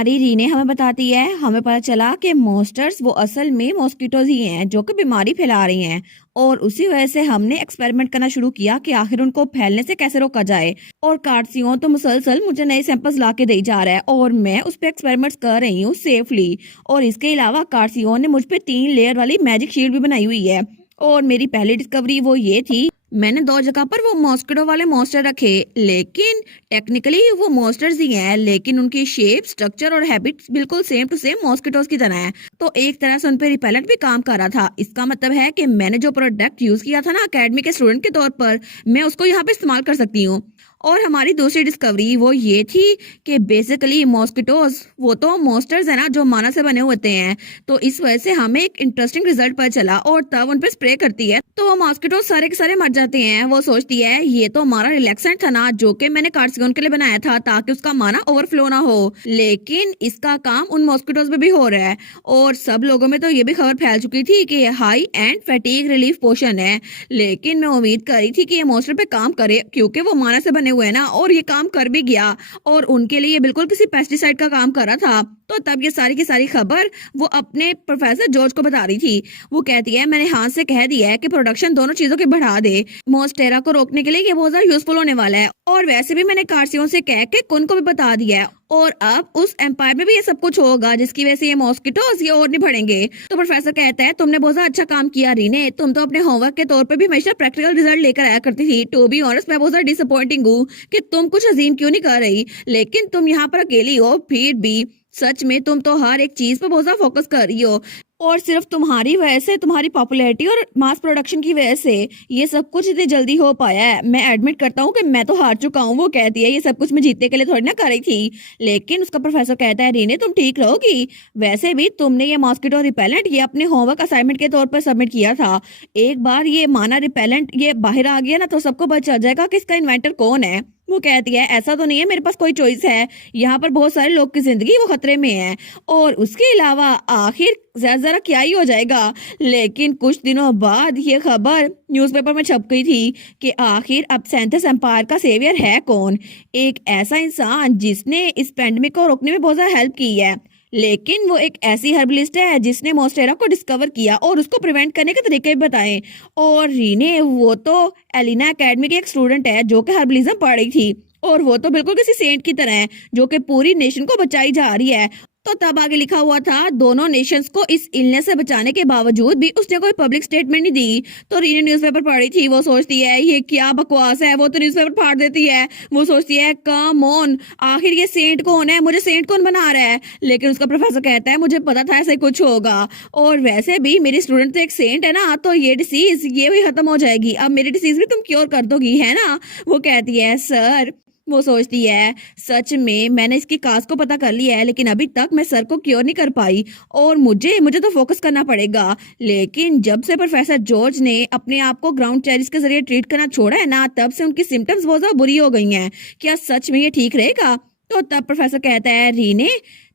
हमारी रीने हमें बताती है, हमें पता चला कि मॉन्स्टर्स वो असल में मॉस्किटोज ही हैं जो कि बीमारी फैला रही हैं। और उसी वजह से हमने एक्सपेरिमेंट करना शुरू किया कि आखिर उनको फैलने से कैसे रोका जाए। और कार्सियों तो मुसलसल मुझे नए सैंपल्स ला के दे जा रहा है और मैं उस पर एक्सपेरिमेंट्स कर रही हूँ सेफली। और इसके अलावा कार्सियों ने मुझ पे 3 लेयर वाली मैजिक शील्ड भी बनाई हुई है। और मेरी पहली डिस्कवरी वो ये थी, मैंने 2 जगह पर वो मॉस्किटो वाले मॉन्स्टर रखे, लेकिन टेक्निकली वो मॉन्स्टर्स ही हैं, लेकिन उनकी शेप, स्ट्रक्चर और हैबिट्स बिल्कुल सेम टू सेम मॉस्किटोज की तरह हैं। तो एक तरह से उन पे रिपेलेंट भी काम कर रहा था। इसका मतलब है कि मैंने जो प्रोडक्ट यूज किया था ना अकेडमी के स्टूडेंट के तौर पर, मैं उसको यहाँ पे इस्तेमाल कर सकती हूँ। और हमारी दूसरी डिस्कवरी वो ये थी कि बेसिकली मॉस्किटोज वो तो मॉन्स्टर्स है ना जो माना से बने होते हैं। तो इस वजह से हमें एक इंटरेस्टिंग रिजल्ट पता चला और तब उन पे स्प्रे करती है तो वो मॉस्किटोज सारे के सारे मर जाते हैं। वो सोचती है ये तो हमारा रिलैक्सेंट था ना जो कि मैंने कार्सियोन के लिए बनाया था ताकि उसका माना ओवरफ्लो ना हो, लेकिन इसका काम उन मॉस्किटोज पे भी हो रहा है। और सब लोगों में तो ये भी खबर फैल चुकी थी कि ये हाई एंड फैटीग रिलीफ पोशन है, लेकिन मैं उम्मीद कर रही थी कि ये मॉन्स्टर पे काम करे क्योंकि वो माना से बने हुए हैं ना, और ये काम कर भी गया। और उनके लिए बिल्कुल किसी पेस्टिसाइड का काम कर रहा था। तो तब ये सारी की सारी खबर वो अपने प्रोफेसर जॉर्ज को बता रही थी। वो कहती है मैंने हाथ से कह दिया है कि प्रोडक्शन दोनों चीजों की बढ़ा दे, मॉन्स्टेरा को रोकने के लिए ये बहुत ज्यादा यूजफुल होने वाला है। और वैसे भी मैंने कार्सियों से कह के कुन को भी बता दिया है। और अब उस एम्पायर में भी ये सब कुछ होगा जिसकी वजह से ये मॉस्किटोज ये और नहीं बढ़ेंगे। तो प्रोफेसर कहता है तुमने बहुत अच्छा काम किया रीने, तुम तो अपने होमवर्क के तौर पे भी हमेशा प्रैक्टिकल रिजल्ट लेकर आया करती थी। टू बी ऑनेस्ट मैं बहुत डिसअपॉइंटिंग हूँ कि तुम कुछ अजीम क्यों नहीं कर रही, लेकिन तुम यहाँ पर अकेली हो। फिर भी सच में तुम तो हर एक चीज पे बहुत ज्यादा फोकस कर रही हो, और सिर्फ तुम्हारी वजह से, तुम्हारी पॉपुलैरिटी और मास प्रोडक्शन की वजह से ये सब कुछ इतनी जल्दी हो पाया है। मैं एडमिट करता हूँ कि मैं तो हार चुका हूँ। वो कहती है ये सब कुछ मैं जीतने के लिए थोड़ी ना कर रही थी। लेकिन उसका प्रोफेसर कहता है रीने तुम ठीक रहोगी, वैसे भी तुमने ये मॉस्किटो रिपेलेंट ये अपने होमवर्क असाइनमेंट के तौर पर सबमिट किया था। एक बार ये माना रिपेलेंट ये बाहर आ गया ना तो सबको पता चल जाएगा कि इसका इन्वेंटर कौन है। वो कहती है ऐसा तो नहीं है मेरे पास कोई चॉइस है, यहाँ पर बहुत सारे लोग की जिंदगी वो खतरे में है। और उसके अलावा आखिर जरा क्या ही हो जाएगा। लेकिन कुछ दिनों बाद ये खबर न्यूज़पेपर में छप गई थी कि आखिर अब सेंथस एम्पायर का सेवियर है कौन। एक ऐसा इंसान जिसने इस पेंडेमिक को रोकने में बहुत ज्यादा हेल्प की है, लेकिन वो एक ऐसी हर्बलिस्ट है जिसने मॉन्स्टेरा को डिस्कवर किया और उसको प्रिवेंट करने के तरीके भी बताए। और रीने वो तो एलिना एकेडमी की एक स्टूडेंट है जो कि हर्बलिज्म पढ़ रही थी, और वो तो बिल्कुल किसी सेंट की तरह है जो कि पूरी नेशन को बचाई जा रही है। तो तब आगे लिखा हुआ था दोनों नेशंस को इस इलनेस से बचाने के बावजूद भी उसने कोई पब्लिक स्टेटमेंट नहीं दी। तो रीने न्यूज़पेपर पढ़ रही थी। वो सोचती है ये क्या बकवास है, वो तो न्यूज़पेपर फाड़ देती है। वो सोचती है कम ऑन, आखिर ये सेंट कौन है, मुझे सेंट कौन बना रहा है। लेकिन उसका प्रोफेसर कहता है मुझे पता था ऐसे कुछ होगा, और वैसे भी मेरी स्टूडेंट तो एक सेंट है ना, तो ये डिसीज ये भी खत्म हो जाएगी। अब मेरी डिसीज भी तुम क्योर कर दोगी है ना। वो कहती है सर, वो सोचती है सच में मैंने इसकी काज को पता कर लिया है, लेकिन अभी तक मैं सर को क्योर नहीं कर पाई और मुझे मुझे तो फोकस करना पड़ेगा। लेकिन जब से प्रोफेसर जॉर्ज ने अपने आप को ग्राउंड चेरिस के जरिए ट्रीट करना छोड़ा है ना, तब से उनकी सिम्टम्स बहुत ज्यादा बुरी हो गई हैं। क्या सच में ये ठीक रहेगा। तो तब प्रोफेसर कहता है रीने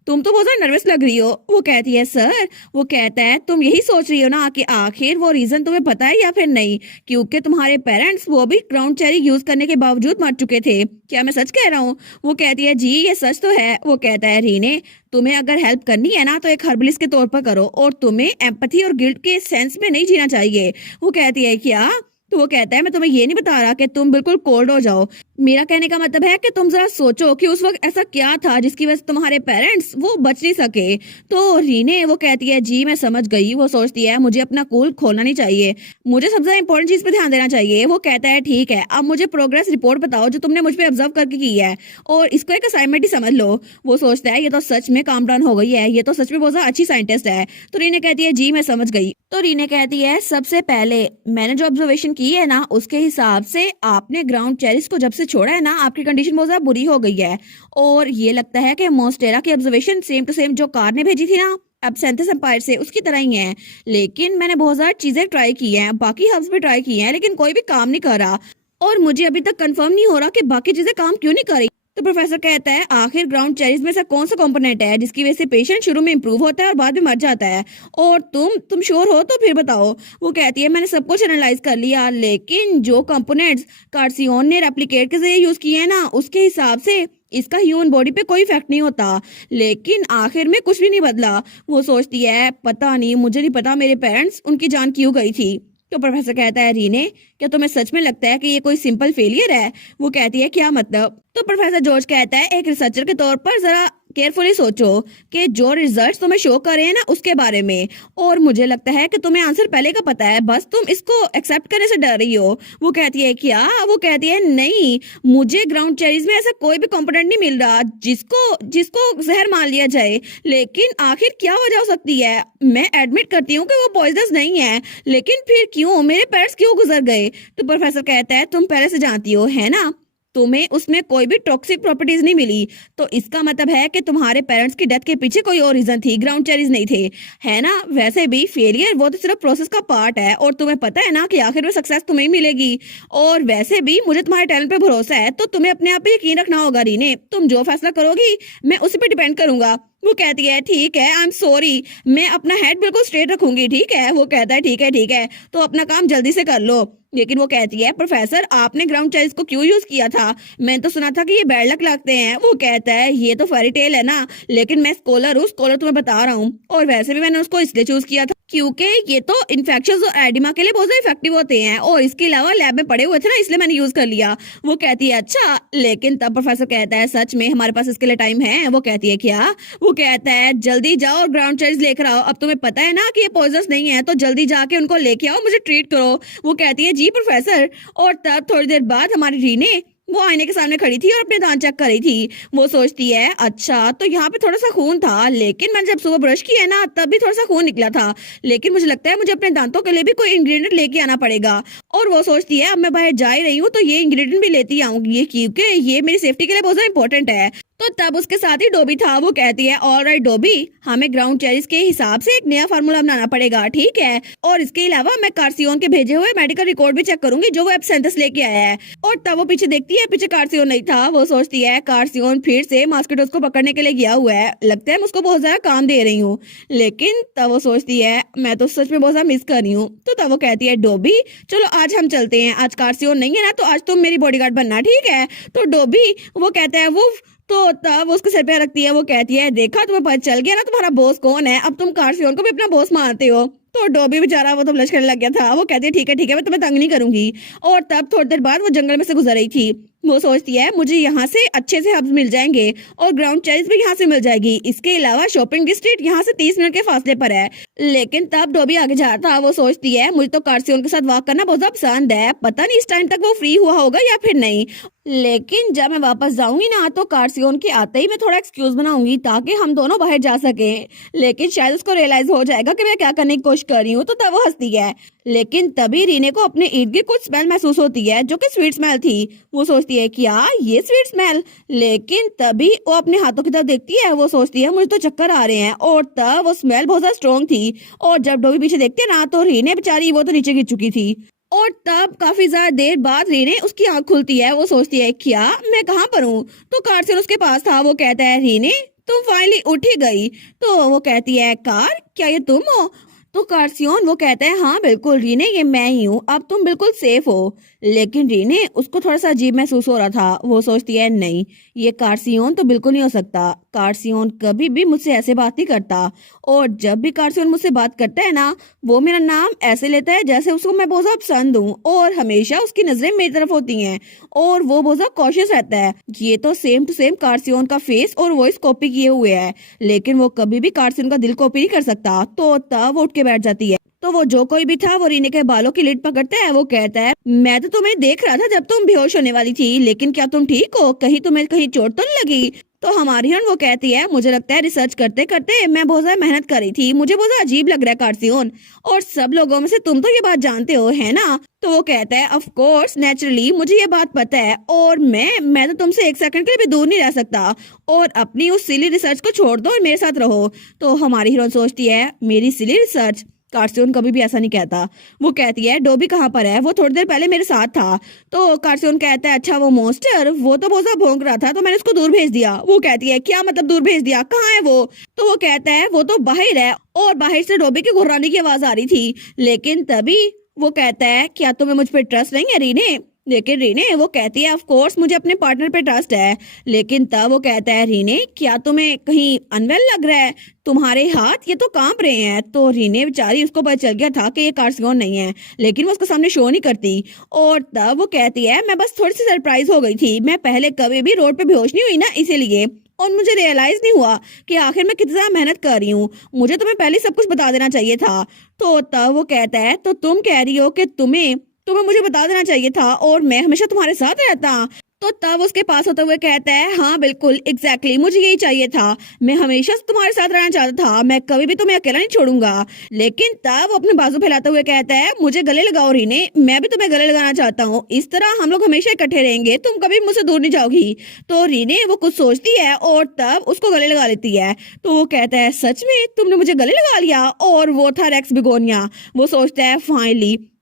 तुम तो बहुत ज्यादा नर्वस लग रही हो। वो कहती है सर, वो कहता है तुम यही सोच रही हो ना कि आखिर वो रीजन तुम्हें पता है या फिर नहीं, क्योंकि तुम्हारे पेरेंट्स वो भी ग्राउंड चेरी यूज करने के बावजूद मर चुके थे। क्या मैं सच कह रहा हूँ। वो कहती है जी ये सच तो है। वो कहता है रीने तुम्हें अगर हेल्प करनी है ना तो एक हर्बलिस्ट के तौर पर करो, और तुम्हें एम्पैथी और गिल्ट के सेंस में नहीं जीना चाहिए। वो कहती है क्या। तो वो कहता है मैं तुम्हें ये नहीं बता रहा कि तुम बिल्कुल कोल्ड हो जाओ, मेरा कहने का मतलब है कि तुम जरा सोचो कि उस वक्त ऐसा क्या था जिसकी वजह से तुम्हारे पेरेंट्स वो बच नहीं सके। तो रीने वो कहती है जी मैं समझ गई। वो सोचती है मुझे अपना कूल खोलना नहीं चाहिए, मुझे सबसे ज्यादा इंपॉर्टेंट चीज पे ध्यान देना चाहिए। वो कहता है ठीक है अब मुझे प्रोग्रेस रिपोर्ट बताओ जो तुमने मुझ पे ऑब्जर्व करके की है, और इसको एक असाइनमेंट ही समझ लो। वो सोचता है ये तो सच में काम डाउन हो गई है, ये तो सच में बहुत ज्यादा अच्छी साइंटिस्ट है। तो रीने कहती है जी मैं समझ गई। तो रीने कहती है सबसे पहले मैंने जो ऑब्जर्वेशन की है ना उसके हिसाब से आपने ग्राउंड चेरिस को जब से छोड़ा है ना आपकी कंडीशन बहुत ज्यादा बुरी हो गई है, और ये लगता है कि मॉन्स्टेरा की ऑब्जर्वेशन सेम टू सेम जो कार ने भेजी थी ना अब सेंथस एम्पायर से उसकी तरह ही है। लेकिन मैंने बहुत सारी चीजें ट्राई की हैं, बाकी हर्ब्स भी ट्राई किए हैं, लेकिन कोई भी काम नहीं कर रहा, और मुझे अभी तक कंफर्म नहीं हो रहा कि बाकी चीजें काम क्यों नहीं कर रही। तो प्रोफेसर कहता है आखिर ग्राउंड चेरीज में से कौन सा कंपोनेंट है जिसकी वजह से पेशेंट शुरू में इंप्रूव होता है और बाद में मर जाता है, और तुम श्योर हो तो फिर बताओ। वो कहती है मैंने सब कुछ एनालाइज कर लिया, लेकिन जो कंपोनेंट्स कार्सियोन ने रेप्लिकेट के जरिए यूज किए हैं ना उसके हिसाब से इसका ह्यूमन बॉडी पे कोई इफेक्ट नहीं होता। लेकिन आखिर में कुछ भी नहीं बदला। वो सोचती है पता नहीं, मुझे नहीं पता मेरे पेरेंट्स उनकी जान क्यों गई थी। तो प्रोफेसर कहता है रीने, क्या तुम्हें सच में लगता है कि ये कोई सिंपल फेलियर है? वो कहती है क्या मतलब? तो प्रोफेसर जॉर्ज कहता है एक रिसर्चर के तौर पर जरा केयरफुली सोचो कि जो रिजल्ट्स तुम्हें शो कर रहे हैं ना उसके बारे में, और मुझे लगता है कि तुम्हें आंसर पहले का पता है, बस तुम इसको एक्सेप्ट करने से डर रही हो। वो कहती है क्या? वो कहती है नहीं, मुझे ग्राउंड चेरीज में ऐसा कोई भी कंपोनेंट नहीं मिल रहा जिसको जिसको जहर मान लिया जाए। लेकिन आखिर क्या वजह हो सकती है? मैं एडमिट करती हूँ कि वो पॉइजनस नहीं है, लेकिन फिर क्यों, मेरे पेरेंट्स क्यों गुजर गए? तो प्रोफेसर कहता है तुम पहले से जानती हो है ना, तुम्हें उसमें कोई भी टॉक्सिक प्रॉपर्टीज नहीं मिली, तो इसका मतलब है कि तुम्हारे पेरेंट्स की डेथ के पीछे कोई और रीजन थी, ग्राउंड चेरीज नहीं थे, है ना? वैसे भी फेलियर वो तो सिर्फ प्रोसेस का पार्ट है, और तुम्हें पता है ना कि आखिर में सक्सेस तुम्हें ही मिलेगी। और वैसे भी मुझे तुम्हारे टैलेंट पे भरोसा है, तो तुम्हें अपने आप पे यकीन रखना होगा रीने। तुम जो फैसला करोगी मैं उसी पे डिपेंड करूंगा। वो कहती है ठीक है, आई एम सॉरी, मैं अपना हेड बिल्कुल स्ट्रेट रखूंगी, ठीक है? वो कहता है ठीक है, तो अपना काम जल्दी से कर लो। लेकिन वो कहती है प्रोफेसर आपने ग्राउंड चेरीज को क्यों यूज किया था? मैंने तो सुना था कि ये बैड लक लगते हैं। वो कहता है ये तो फेरी टेल है ना, लेकिन मैं स्कॉलर हूँ, स्कॉलर तुम्हें बता रहा हूँ, और वैसे भी मैंने उसको इसलिए चूज किया था क्योंकि ये तो इन्फेक्शन और एडिमा के लिए बहुत ज्यादा इफेक्टिव होते हैं, और इसके अलावा लैब में पड़े हुए थे ना, इसलिए मैंने यूज कर लिया। वो कहती है अच्छा, लेकिन तब प्रोफेसर कहता है सच में हमारे पास इसके लिए टाइम है? वो कहती है क्या? वो कहता है जल्दी जाओ और ग्राउंड चेरीज लेकर आओ, अब तुम्हें पता है ना कि ये पॉइजनस नहीं है, तो जल्दी जाके उनको लेके आओ, मुझे ट्रीट करो। वो कहती है जी प्रोफेसर। और तब थोड़ी देर बाद हमारी रीने वो आईने के सामने खड़ी थी और अपने दांत चेक कर रही थी। वो सोचती है अच्छा, तो यहाँ पे थोड़ा सा खून था, लेकिन मैंने जब सुबह ब्रश किया ना तब भी थोड़ा सा खून निकला था, लेकिन मुझे लगता है मुझे अपने दांतों के लिए भी कोई इंग्रेडिएंट लेके आना पड़ेगा। और वो सोचती है अब मैं बाहर जा ही रही हूँ तो ये इंग्रेडिएंट भी लेती आऊंगी, क्योंकि ये मेरी सेफ्टी के लिए बहुत ज्यादा इंपॉर्टेंट है। तो तब उसके साथ ही डोबी था। वो कहती है ऑलराइट डोबी, हमें ग्राउंड चेरीज के हिसाब से एक नया फार्मूला बनाना पड़ेगा, ठीक है? और इसके अलावा मैं कार्सियोन के भेजे हुए मेडिकल रिकॉर्ड भी चेक करूंगी जो वो एब्सेंथस लेके आया है। और तब वो पीछे देखती है, पीछे कार्सियोन नहीं था। वो सोचती है कार्सियोन फिर से मॉस्किटोज को पकड़ने के लिए गया हुआ है, लगता है मैं उसको बहुत ज्यादा काम दे रही हूँ। लेकिन तब वो सोचती है मैं तो सच में बहुत ज्यादा मिस कर रही हूँ। तो तब वो कहती है डोबी चलो आज हम चलते हैं, आज कार्सियोन नहीं है ना, तो आज तुम मेरी बॉडीगार्ड बनना, ठीक है? तो डोबी वो कहता है वो, तो तब उसके सिर पे रखती है। वो कहती है देखा तुम्हें पता चल गया ना तुम्हारा बॉस कौन है, अब तुम कार्सियोन को भी अपना बॉस मानते हो। तो डोबी बेचारा वो तो ब्लश करने लग गया था। वो कहती है ठीक है मैं तुम्हें तंग नहीं करूंगी। और तब थोड़ी देर बाद वो जंगल में से गुजर रही थी। वो सोचती है मुझे यहाँ से अच्छे से हब्स मिल जाएंगे और ग्राउंड चेरीज भी यहाँ से मिल जाएगी, इसके अलावा शॉपिंग डिस्ट्रिक्ट यहाँ से 30 मिनट के फासले पर है। लेकिन तब डोबी आगे जा रहा था। वो सोचती है मुझे तो कार्सियोन के साथ वॉक करना बहुत ज्यादा पसंद है, पता नहीं इस टाइम तक वो फ्री हुआ होगा या फिर नहीं, लेकिन जब मैं वापस जाऊंगी ना तो कार्सियोन के आते ही मैं थोड़ा एक्सक्यूज बनाऊंगी ताकि हम दोनों बाहर जा सकें। लेकिन शायद उसको रियलाइज हो जाएगा कि मैं क्या करने की कोशिश कर रही हूँ, तो तब वो हंसती है। लेकिन तभी रीने को अपने इर्द गिर्द कुछ स्मेल महसूस होती है जो कि स्वीट स्मेल थी। वो सोचती है क्या ये स्वीट स्मेल, लेकिन तभी वो अपने हाथों की तरफ देखती है। वो सोचती है मुझे तो चक्कर आ रहे हैं, और तब वो स्मेल बहुत ज्यादा स्ट्रॉन्ग थी। और जब डोबी पीछे देखती है ना तो रीने बेचारी वो तो नीचे गिर चुकी थी। और तब काफी ज्यादा देर बाद रीने उसकी आंख खुलती है। वो सोचती है क्या मैं कहाँ पर हूँ? तो कार्सियोन उसके पास था। वो कहता है रीने तुम फाइनली उठ ही गई। तो वो कहती है कार क्या ये तुम हो? तो कार्सियोन वो कहता है हाँ बिल्कुल रीने ये मैं ही हूँ, अब तुम बिल्कुल सेफ हो। लेकिन रीने उसको थोड़ा सा अजीब महसूस हो रहा था। वो सोचती है नहीं ये कार्सियोन तो बिल्कुल नहीं हो सकता, कार्सियोन कभी भी मुझसे ऐसे बात नहीं करता, और जब भी कार्सियोन मुझसे बात करता है ना वो मेरा नाम ऐसे लेता है जैसे उसको मैं बहुत ज्यादा पसंद हूँ, और हमेशा उसकी नजरें मेरी तरफ होती हैं और वो बहुत ज्यादा कॉशियस रहता है। ये तो सेम टू सेम कार्सियोन का फेस और वॉइस कॉपी किए हुए है, लेकिन वो कभी भी कार्सियोन का दिल कॉपी नहीं कर सकता। तो तब वो उठ के बैठ जाती है। तो वो जो कोई भी था वो रीने के बालों की लिड पकड़ता है। वो कहता है मैं तो तुम्हें देख रहा था जब तुम बेहोश होने वाली थी, लेकिन क्या तुम ठीक हो? कहीं तुम्हें कहीं चोट तो नहीं लगी? तो हमारी हिरन वो कहती है मुझे लगता है रिसर्च करते करते मैं बहुत ज्यादा मेहनत कर रही थी, मुझे बहुत ज्यादा अजीब लग रहा है कार्सियोन, और सब लोगों में से तुम तो ये बात जानते हो है ना? तो वो कहता है ऑफ कोर्स नेचुरली मुझे ये बात पता है, और मैं तो तुमसे एक सेकंड के लिए भी दूर नहीं रह सकता, और अपनी उस सिली रिसर्च को छोड़ दो और मेरे साथ रहो। तो हमारी हीरोइन सोचती है मेरी सिली रिसर्च? कार्सियोन कभी भी ऐसा नहीं कहता। वो कहती है डोबी कहाँ पर है? वो थोड़ी देर पहले मेरे साथ था। तो कार्सियोन कहता है अच्छा वो मॉन्स्टर वो तो बहुत ज्यादा भौंक रहा था तो मैंने उसको दूर भेज दिया। वो कहती है क्या मतलब दूर भेज दिया, कहाँ है वो? तो वो कहता है वो तो बाहर है, और बाहर से डोबी के घुर्राने की आवाज आ रही थी। लेकिन तभी वो कहता है क्या तुम्हें मुझ पर ट्रस्ट नहीं है रीने? लेकिन रीने वो कहती है ऑफ कोर्स मुझे अपने पार्टनर पे ट्रस्ट है। लेकिन तब वो कहता है रीने क्या तुम्हें कहीं अनवेल लग रहा है, तुम्हारे हाथ ये तो कांप रहे हैं। तो रीने बेचारी उसको पता चल गया था कि ये कार्सियोन नहीं है, लेकिन वो उसके सामने शो नहीं करती। और तब वो कहती है मैं बस थोड़ी सी सरप्राइज हो गई थी, मैं पहले कभी भी रोड पे बेहोश नहीं हुई ना इसीलिए, और मुझे रियलाइज नहीं हुआ कि आखिर मैं कितना ज्यादा मेहनत कर रही हूँ, मुझे तुम्हें पहले सब कुछ बता देना चाहिए था। तो तब वो कहता है तो तुम कह रही हो कि तुम्हें तुम्हें मुझे बता देना चाहिए था और मैं हमेशा तुम्हारे साथ रहता। तो तब उसके पास होते हुए कहता है हाँ बिल्कुल एग्जैक्टली मुझे यही चाहिए था, मैं हमेशा से तुम्हारे साथ रहना चाहता था, मैं कभी भी तुम्हें अकेला नहीं छोड़ूंगा। लेकिन तब वो अपने बाजू फैलाते हुए कहता है मुझे गले लगाओ रीने, मैं भी तुम्हें गले लगाना चाहता हूँ, इस तरह हम लोग हमेशा इकट्ठे रहेंगे, तुम कभी मुझसे दूर नहीं जाओगी। तो रीने वो कुछ सोचती है और तब उसको गले लगा लेती है। तो वो कहता है सच में तुमने मुझे गले लगा लिया, और वो था रेक्स बिगोनिया। वो सोचता है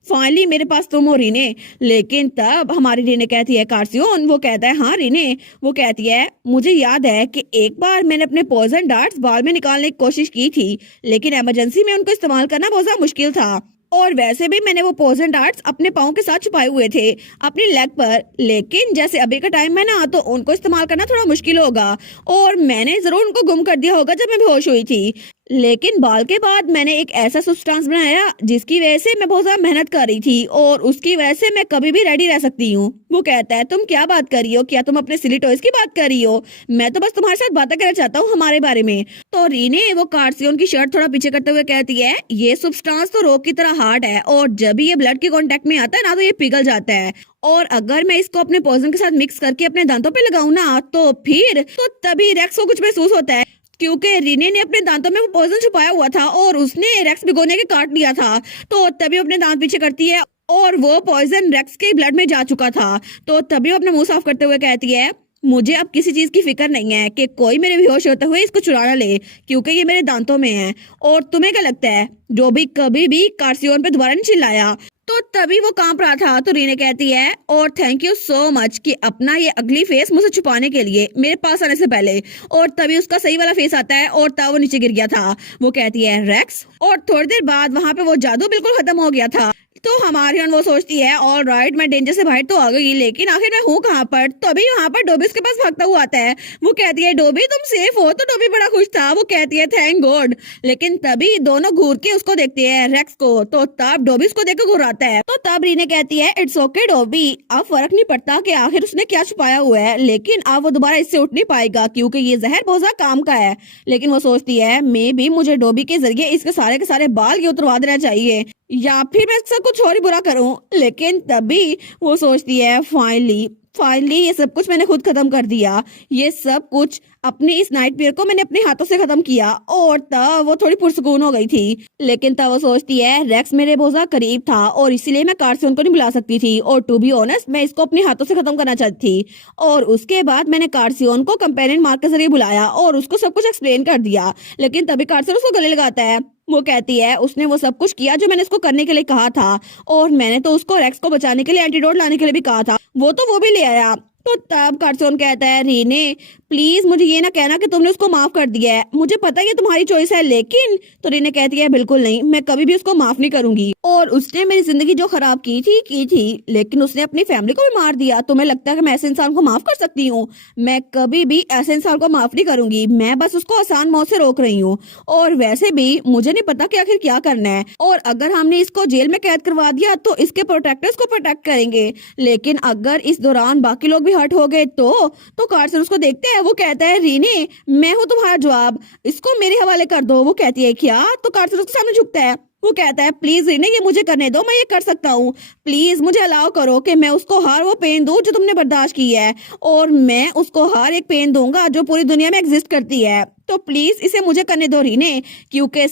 फाइनली मेरे पास तुम हो रीने। लेकिन तब हमारी रीने कहती है कार्सियोन, वो कहता है हाँ रीने। वो कहती है मुझे याद है कि एक बार मैंने अपने पॉइजन डार्ट्स बाल में निकालने की कोशिश की थी, लेकिन इमरजेंसी में उनको इस्तेमाल करना बहुत ज्यादा मुश्किल था, और वैसे भी मैंने वो पॉइजन डार्ट्स अपने पाँव के साथ छुपाए हुए थे अपनी लेग पर, लेकिन जैसे अभी का टाइम है ना तो उनको इस्तेमाल करना थोड़ा मुश्किल होगा, और मैंने जरूर उनको गुम कर दिया होगा जब मैं बेहोश हुई थी। लेकिन बाल के बाद मैंने एक ऐसा सब्सटेंस बनाया जिसकी वजह से मैं बहुत ज्यादा मेहनत कर रही थी और उसकी वजह से मैं कभी भी रेडी रह सकती हूँ। वो कहता है तुम क्या बात कर रही हो, क्या तुम अपने सिली टॉयज की बात कर रही हो, मैं तो बस तुम्हारे साथ बातें करना चाहता हूँ हमारे बारे में। तो रीने वो कार्सियोन की शर्ट थोड़ा पीछे करते हुए कहती है ये सब्सटेंस तो रॉक की तरह हार्ड है, और जब भी ये ब्लड के कांटेक्ट में आता है ना तो ये पिघल जाता है, और अगर मैं इसको अपने पॉइजन के साथ मिक्स करके अपने दांतों पे लगाऊं ना तो फिर तो तभी रेक्स को कुछ महसूस होता है, क्योंकि रीने ने अपने दांतों में वो पॉइजन छुपाया हुआ था और उसने रेक्स भिगोने के काट लिया था। तो तभी वो अपने दांत पीछे करती है और वो पॉइजन रेक्स के ब्लड में जा चुका था। तो तभी वो अपना मुंह साफ करते हुए कहती है मुझे अब किसी चीज की फिक्र नहीं है कि कोई मेरे बेहोश होते हुए इसको चुरा ना ले, क्योंकि ये मेरे दांतों में है। और तुम्हें क्या लगता है जो भी कभी भी कार्सियोन पे दोबारा नहीं चिल्लाया? तो तभी वो कांप रहा था। तो रीने कहती है और थैंक यू सो मच कि अपना ये अगली फेस मुझे छुपाने के लिए मेरे पास आने से पहले। और तभी उसका सही वाला फेस आता है और तब वो नीचे गिर गया था। वो कहती है रेक्स, और थोड़ी देर बाद वहां पे वो जादू बिल्कुल खत्म हो गया था। तो हमारी वो सोचती है ऑल राइट मैं डेंजर से बाहर तो आ गई, लेकिन आखिर मैं हूँ कहाँ पर? तो अभी वहाँ पर डोबी उसके पास भागता हुआ आता है। वो कहती है डोबी तुम सेफ हो? तो डोबी बड़ा खुश था, वो कहती है थैंक गॉड। लेकिन तभी दोनों घूर के उसको देखते हैं रेक्स को, तो तब डोबी उसको देख घुराता है। तो तब रीने कहती है इट्स ओके डोबी, अब फर्क नहीं पड़ता कि आखिर उसने क्या छुपाया हुआ है, लेकिन अब वो दोबारा इससे उठ नहीं पाएगा क्योंकि ये जहर बहुत ज्यादा काम का है। लेकिन वो सोचती है मे भी मुझे डोबी के जरिए इसके सारे के सारे बाल ये उतरवा देना चाहिए, या फिर मैं इसका कुछ और ही बुरा करूं। लेकिन तभी वो सोचती है फाइनली ये सब कुछ मैंने खुद खत्म कर दिया, ये सब कुछ अपनी इस नाइटमेयर को मैंने अपने हाथों से खत्म किया। और तब वो थोड़ी पुरसुकून हो गई थी। लेकिन तब वो सोचती है रेक्स मेरे बहुत ज्यादा करीब था और इसीलिए मैं कार्सियोन को नहीं बुला सकती थी, और टू बी ऑनेस्ट मैं इसको अपने हाथों से खत्म करना चाहती थी। और उसके बाद मैंने कार्सियोन को कंपेनियन मार्क के जरिए बुलाया और उसको सब कुछ एक्सप्लेन कर दिया। लेकिन तभी कार्सियोन उसको गले लगाता है। वो कहती है उसने वो सब कुछ किया जो मैंने उसको करने के लिए कहा था, और मैंने तो उसको रेक्स को बचाने के लिए एंटीडोट लाने के लिए भी कहा था, वो भी ले आया। तो तब कार्सियोन कहता है रीने प्लीज मुझे ये ना कहना कि तुमने उसको माफ कर दिया है, मुझे पता है ये तुम्हारी चॉइस है, लेकिन तो रीने कहती है बिल्कुल नहीं, मैं कभी भी उसको माफ नहीं करूंगी, और उसने मेरी जिंदगी जो खराब की थी, लेकिन उसने अपनी फैमिली को भी मार दिया। तुम्हें लगता है कि मैं ऐसे इंसान को माफ कर सकती हूँ? मैं कभी भी ऐसे इंसान को माफ नहीं करूंगी, मैं बस उसको आसान मौत से रोक रही हूँ, और वैसे भी मुझे नहीं पता कि आखिर क्या करना है, और अगर हमने इसको जेल में कैद करवा दिया तो इसके प्रोटेक्टर्स को प्रोटेक्ट करेंगे, लेकिन अगर इस दौरान बाकी लोग भी हर्ट हो गए तो कार्सन उसको देखते हैं। वो कहता है रीने मैं हूँ तुम्हारा जवाब, इसको मेरे हवाले कर दो। वो कहती है क्या? तो कार्सन उसके सामने झुकता है। वो कहता है प्लीज रीने ये मुझे करने दो, मैं ये कर सकता हूँ, प्लीज मुझे अलाउ करो कि मैं उसको हर वो पेन दूं जो तुमने बर्दाश्त की है, और मैं उसको हर एक पेन दूंगा जो पूरी दुनिया में एग्जिस्ट करती है। तो प्लीज इसे मुझे करने दो रीने, क्योंकि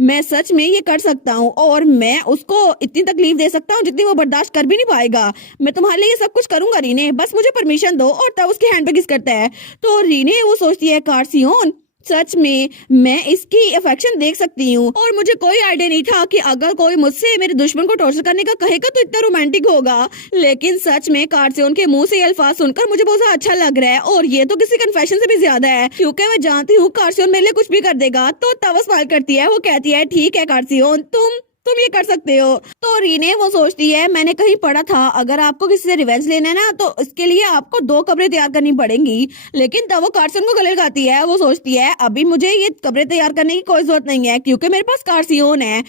मैं सच में ये कर सकता हूँ, और मैं उसको इतनी तकलीफ दे सकता हूँ जितनी वो बर्दाश्त कर भी नहीं पाएगा। मैं तुम्हारे लिए ये सब कुछ करूंगा रीने, बस मुझे परमिशन दो। और तब उसके हैंड पे किस करता है। तो रीने वो सोचती है कार्सियोन सच में मैं इसकी अफेक्शन देख सकती हूँ, और मुझे कोई आइडिया नहीं था कि अगर कोई मुझसे मेरे दुश्मन को टॉर्चर करने का कहेगा तो इतना रोमांटिक होगा। लेकिन सच में कार्सियोन के मुंह से ये अल्फाज सुनकर मुझे बहुत अच्छा लग रहा है, और ये तो किसी कन्फेशन से भी ज्यादा है, क्योंकि मैं जानती हूँ कार्सियोन मेरे लिए कुछ भी कर देगा। तो तब वो स्माइल करती है। वो कहती है ठीक है कार्सियोन, तुम तुम ये कर सकते हो। तो रीने वो सोचती है मैंने कहीं पढ़ा था अगर आपको किसी से रिवेंज लेना है ना तो इसके लिए आपको 2 कब्रें तैयार करनी पड़ेंगी। लेकिन तब वो कार्सियन को गले लगाती है। वो सोचती है अभी मुझे ये कब्रें तैयार करने की कोई जरूरत नहीं है क्योंकि मेरे पास कार्सियोन है।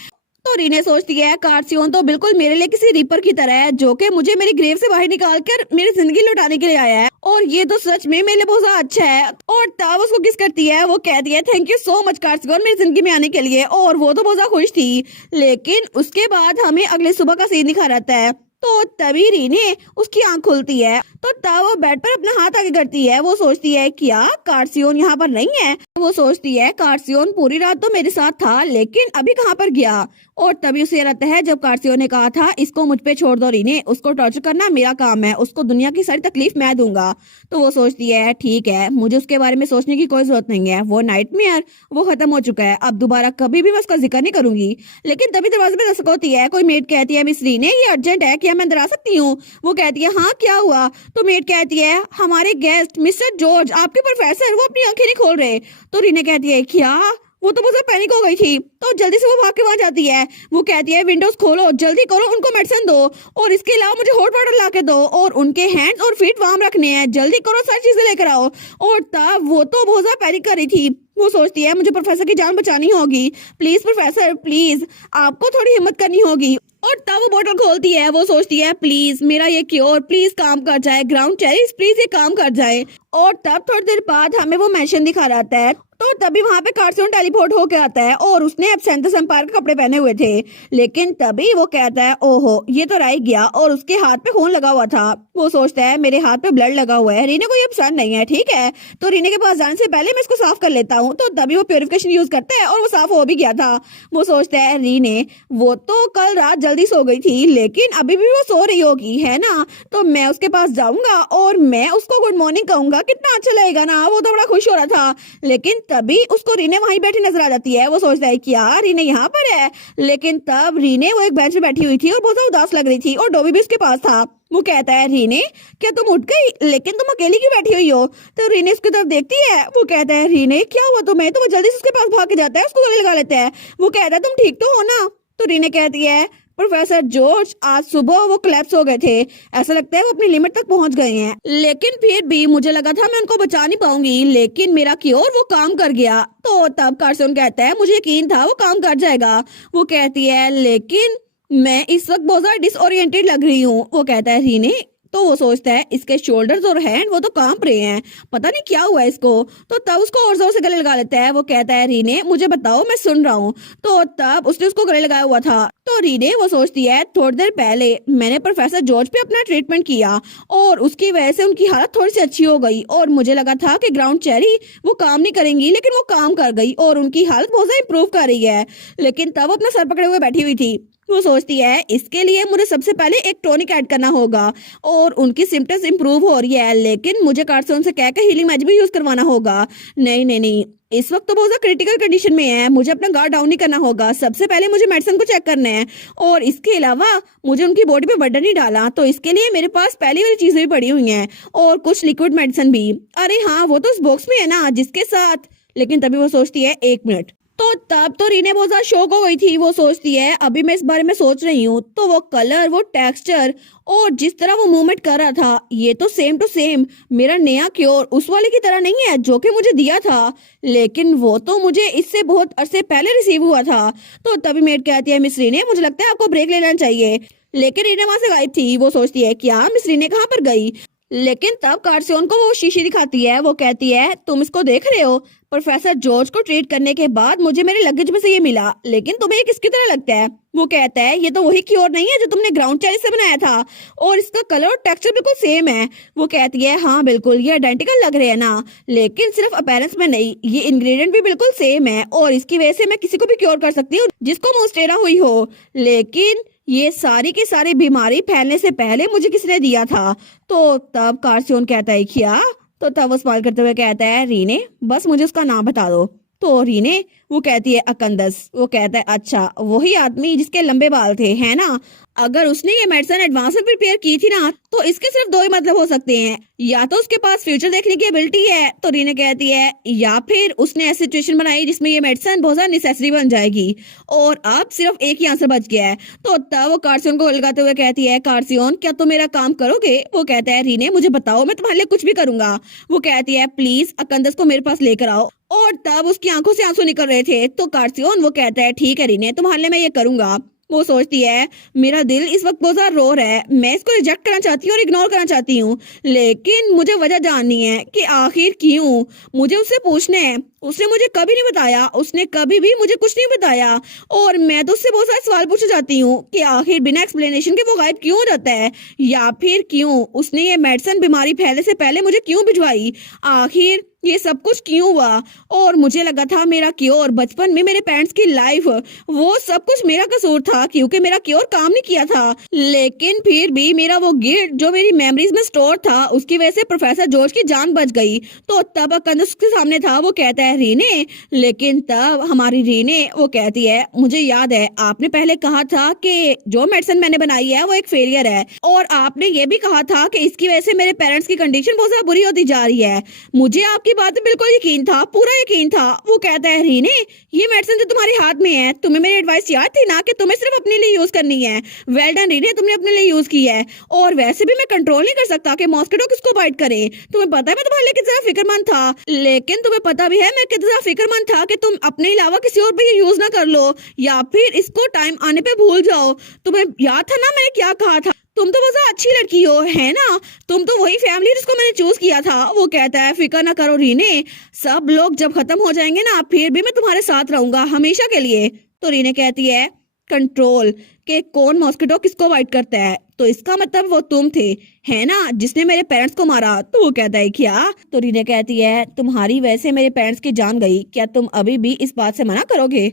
तो रीने सोचती है कार्सियोन तो बिल्कुल मेरे लिए किसी रिपर की तरह है जो कि मुझे मेरी ग्रेव से बाहर निकाल कर मेरी जिंदगी लौटाने के लिए आया है और ये तो सच में मेरे लिए बहुत ज्यादा अच्छा है। और तब उसको किस करती है, वो कहती है थैंक यू सो मच कार्सियोन मेरी जिंदगी में आने के लिए। और वो तो बहुत ज्यादा खुश थी। लेकिन उसके बाद हमें अगले सुबह का सीन दिखा रहता है। तो तभी रीने उसकी आंख खुलती है। तो तब वो बेड पर अपना हाथ आगे करती है। वो सोचती है क्या कार्सियोन यहाँ पर नहीं है। वो सोचती है कार्सियोन पूरी रात तो मेरे साथ था लेकिन अभी कहाँ पर गया। और तभी उसे रहता है जब कार्सियोन ने कहा था इसको मुझ पे छोड़ दो रीने, उसको टॉर्चर करना मेरा काम है, उसको दुनिया की सारी तकलीफ मैं दूंगा। तो वो सोचती है ठीक है मुझे उसके बारे में सोचने की कोई जरूरत नहीं है, वो नाइटमेयर वो खत्म हो चुका है, अब दोबारा कभी भी मैं उसका जिक्र नहीं करूंगी। लेकिन तभी दरवाजे पे दस्तक होती है। कोई मेड कहती है मिस रीने ये अर्जेंट है, क्या मैं अंदर आ सकती हूँ। वो कहती है हाँ क्या हुआ। तो मेड कहती है हमारे गेस्ट मिस्टर जॉर्ज आपके प्रोफेसर वो अपनी आंखें नहीं खोल रहे। तो रीने कहती है क्या, वो तो बहुत पैनिक हो गई थी। तो जल्दी से वो भाग के वहां जाती है। वो कहती है विंडोज खोलो जल्दी करो, उनको मेडिसिन दो और इसके अलावा मुझे हॉट वाटर ला के दो और उनके हैंड्स और फीट वार्म रखने हैं, जल्दी करो सारी चीजें लेकर आओ। और तब वो तो बहुत ज्यादा पैनिक कर रही थी। वो सोचती है मुझे प्रोफेसर की जान बचानी होगी, प्लीज प्रोफेसर प्लीज आपको थोड़ी हिम्मत करनी होगी। और तब वो बोतल खोलती है। वो सोचती है प्लीज मेरा ये क्योर प्लीज काम कर जाए, ग्राउंड चेरीज प्लीज ये काम कर जाए। और तब थोड़ी देर बाद हमें वो मेंशन दिखा रहता है। तो तभी वहां पे कार्सियोन टेलीपोर्ट होके आता है और उसने अब सेंथस एम्पायर के कपड़े पहने हुए थे। लेकिन तभी वो कहता है ओहो ये तो रह गया और उसके हाथ पे खून लगा हुआ था। वो सोचता है मेरे हाथ पे ब्लड लगा हुआ है, रीने को ये पसंद नहीं है। ठीक है तो रीने के पास जाने से पहले मैं इसको साफ कर लेता हूँ। तो तभी वो प्योरिफिकेशन यूज करता है और वो साफ हो भी गया था। वो सोचता है रीने वो तो कल रात जल्दी सो गई थी लेकिन अभी भी वो सो रही होगी है ना, तो मैं उसके पास जाऊंगा और मैं उसको गुड मॉर्निंग कहूंगा, कितना अच्छा लगेगा ना। वो तो बड़ा खुश हो रहा था। लेकिन तभी उसको रीने वहीं बैठी नजर आ जाती है। वो सोचता है क्या रीने यहाँ पर है। लेकिन तब रीने वो एक बेंच पे बैठी हुई थी और बहुत उदास लग रही थी और डोबी भी उसके पास था। वो कहता है रीने क्या तुम उठ गई, लेकिन तुम अकेली क्यों बैठी हुई हो। तो रीने उसकी तरफ देखती है। वो कहता है रीने क्या हुआ तुम्हें। तो वो जल्दी से उसके पास भाग के जाता है, उसको गले लगा लेता है। वो कहता है तुम ठीक तो हो ना। तो रीने कहती है प्रोफेसर जॉर्ज आज सुबह वो कोलैप्स हो गए थे, ऐसा लगता है वो अपनी लिमिट तक पहुंच गए हैं, लेकिन फिर भी मुझे लगा था मैं उनको बचा नहीं पाऊंगी, लेकिन मेरा क्योर वो काम कर गया। तो तब कार्सन कहता है मुझे यकीन था वो काम कर जाएगा। वो कहती है लेकिन मैं इस वक्त बहुत ज्यादा डिसओरिएंटेड लग रही हूँ। वो कहता है रीने। तो वो सोचता है इसके शोल्डर्स और हैंड वो तो कांप रहे हैं, पता नहीं क्या हुआ इसको। तो तब उसको और जोर से गले लगा लेता है। वो कहता है रीने मुझे बताओ मैं सुन रहा हूँ। तो तब उसने उसको गले लगाया हुआ था। तो रीने वो सोचती है थोड़ी देर पहले मैंने प्रोफेसर जॉर्ज पे अपना ट्रीटमेंट किया और उसकी वजह से उनकी हालत थोड़ी सी अच्छी हो गई और मुझे लगा था कि ग्राउंड चेरी वो काम नहीं करेंगी, लेकिन वो काम कर गई और उनकी हालत बहुत ज्यादा इंप्रूव कर रही है। लेकिन तब अपना सर पकड़े हुए बैठी हुई थी। वो सोचती है इसके लिए मुझे सबसे पहले एक टॉनिक ऐड करना होगा और उनकी सिम्टम्स इंप्रूव हो रही है, लेकिन मुझे कार्सन से कहकर हीलिंग मैजिक भी यूज करवाना होगा। नहीं नहीं नहीं इस वक्त तो बहुत ज्यादा क्रिटिकल कंडीशन में है, मुझे अपना गार्ड डाउन नहीं करना होगा, सबसे पहले मुझे मेडिसिन को चेक करना है और इसके अलावा मुझे उनकी बॉडी पे बर्डन नहीं डाला, तो इसके लिए मेरे पास पहली वाली चीजें भी पड़ी हुई हैं और कुछ लिक्विड मेडिसिन भी। अरे हाँ वो तो उस बॉक्स में है ना जिसके साथ। लेकिन तभी वो सोचती है 1 मिनट। तो तब तो रीने बहुत ज्यादा शॉक हो गई थी। वो सोचती है अभी मैं इस बारे में सोच रही हूँ तो वो कलर वो टेक्सचर और जिस तरह वो मूवमेंट कर रहा था ये तो सेम टू सेम मेरा नया क्योर उस वाले की तरह नहीं है जो कि मुझे दिया था, लेकिन वो तो मुझे इससे बहुत अरसे पहले रिसीव हुआ था। तो तभी मेड कहती है मिस रीने मुझे लगता है आपको ब्रेक ले लेना चाहिए। लेकिन रीने वहां से गायब थी। वो सोचती है क्या मिस रीने कहाँ पर गई। लेकिन तब कार्सियोन को वो शीशी दिखाती है। वो कहती है तुम इसको देख रहे हो, प्रोफेसर जॉर्ज को ट्रीट करने के बाद मुझे मेरे लगेज में से ये मिला, लेकिन तुम्हें ये किसकी तरह लगता है। वो कहता है ये तो वही क्योर नहीं है जो तुमने ग्राउंड चेरी से बनाया था और इसका कलर और टेक्सचर बिल्कुल सेम है। वो कहती है हाँ बिल्कुल ये आइडेंटिकल लग रहे हैं ना, लेकिन सिर्फ अपीयरेंस में नहीं ये इंग्रेडिएंट भी बिल्कुल सेम है और इसकी वजह से मैं किसी को भी क्योर कर सकती हूँ जिसको मोस्टेरा हुई हो, लेकिन ये सारी की सारी बीमारी फैलने से पहले मुझे किसने दिया था। तो तब कार्सियोन कहता है क्या। तो तब वो स्माइल करते हुए कहता है रीने बस मुझे उसका नाम बता दो। तो रीने वो कहती है अकंदस। वो कहता है अच्छा वही आदमी जिसके लंबे बाल थे, है ना? अगर उसने ये मेडिसिन एडवांस में प्रिपेयर की थी ना, तो इसके सिर्फ दो ही मतलब हो सकते हैं, या तो उसके पास फ्यूचर देखने की एबिलिटी है, तो रीने कहती है, या फिर उसने ऐसी सिचुएशन बनाई जिसमें ये मेडिसिन बहुत ज्यादा नेसेसरी बन जाएगी। और अब सिर्फ एक ही आंसर बच गया है। तो तब वो कार्सियन को लगाते हुए कहती है, कार्सियन क्या तुम मेरा काम करोगे? वो कहता है रीने मुझे बताओ, मैं तुम्हारे लिए कुछ भी करूंगा। वो कहती है प्लीज अकंदस को मेरे पास लेकर आओ। और तब उसकी आंखों से आंसू निकल रहे थे। तो कार्सियन वो कहता है ठीक है रीने, तुम्हारे लिए मैं ये करूंगा। वो सोचती है मेरा दिल इस वक्त बहुत ज्यादा रो रहा है, मैं इसको रिजेक्ट करना चाहती हूँ और इग्नोर करना चाहती हूँ, लेकिन मुझे वजह जाननी है कि आखिर क्यों। मुझे उससे पूछना है, उसने मुझे कभी नहीं बताया, उसने कभी भी मुझे कुछ नहीं बताया। और मैं तो उससे बहुत सारे सवाल पूछना चाहती हूँ कि आखिर बिना एक्सप्लेनेशन के वो गायब क्यों हो जाता है, या फिर क्यों उसने ये मेडिसिन बीमारी फैलने से पहले मुझे क्यों भिजवाई, आखिर ये सब कुछ क्यों हुआ। और मुझे लगा था मेरा क्योर, बचपन में मेरे पेरेंट्स की लाइफ, वो सब कुछ मेरा कसूर था क्योंकि मेरा क्योर काम नहीं किया था। लेकिन फिर भी मेरा वो गिल्ट जो मेरी मेमोरीज में स्टोर था, उसकी वजह से प्रोफेसर जॉर्ज की जान बच गई। तो तब अकंदस उसके सामने था। वो कहता है रीने, लेकिन तब हमारी रीने वो कहती है मुझे याद है आपने पहले कहा था कि जो मेडिसिन मैंने बनाई है वो एक फेलियर है, और आपने ये भी कहा था कि इसकी वजह से मेरे पेरेंट्स की कंडीशन बहुत ज्यादा बुरी होती जा रही है। मुझे आपकी बात में बिल्कुल यकीन था, पूरा यकीन था। वो कहता है रीने ये मेडिसिन तो तुम्हारे हाथ में है, तुम्हें मेरी एडवाइस याद थी ना कि तुम्हें सिर्फ अपने लिए यूज करनी है। वेल डन रीने, तुमने अपने लिए यूज की है। और वैसे भी मैं कंट्रोल नहीं कर सकता कि मॉस्किटो किसको बाइट करे। तुम्हें पता है मैं तुम्हारे लिए कितना फिक्रमंद था, लेकिन तुम्हें पता भी है मैं कितना फिक्रमंद था कि तुम अपने अलावा किसी और पे ये यूज ना कर लो, या फिर इसको टाइम आने पे भूल जाओ। तुम्हें याद था ना मैंने क्या कहा था? तुम तो बहुत अच्छी लड़की हो, है ना? तुम तो वही फैमिली जिसको मैंने चूज किया था। वो कहता है फिक्र ना करो रीने, सब लोग जब खत्म हो जाएंगे ना, फिर भी मैं तुम्हारे साथ रहूंगा हमेशा के लिए। तो रीने कहती है कंट्रोल के कौन मॉस्किटो किसको बाइट करता है, तो इसका मतलब वो तुम थे, है ना, जिसने मेरे पेरेंट्स को मारा। तो वो कहता है क्या? तो रीने कहती है तुम्हारी वजह से मेरे पेरेंट्स की जान गई, क्या तुम अभी भी इस बात से मना करोगे?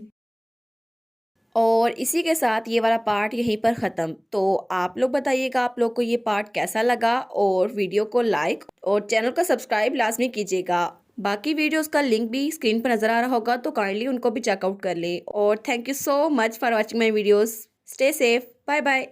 और इसी के साथ ये वाला पार्ट यहीं पर ख़त्म। तो आप लोग बताइएगा आप लोग को ये पार्ट कैसा लगा, और वीडियो को लाइक और चैनल को सब्सक्राइब लाजमी कीजिएगा। बाकी वीडियोस का लिंक भी स्क्रीन पर नज़र आ रहा होगा, तो काइंडली उनको भी चेकआउट कर लें। और thank you so much for watching my videos. Stay safe, bye bye.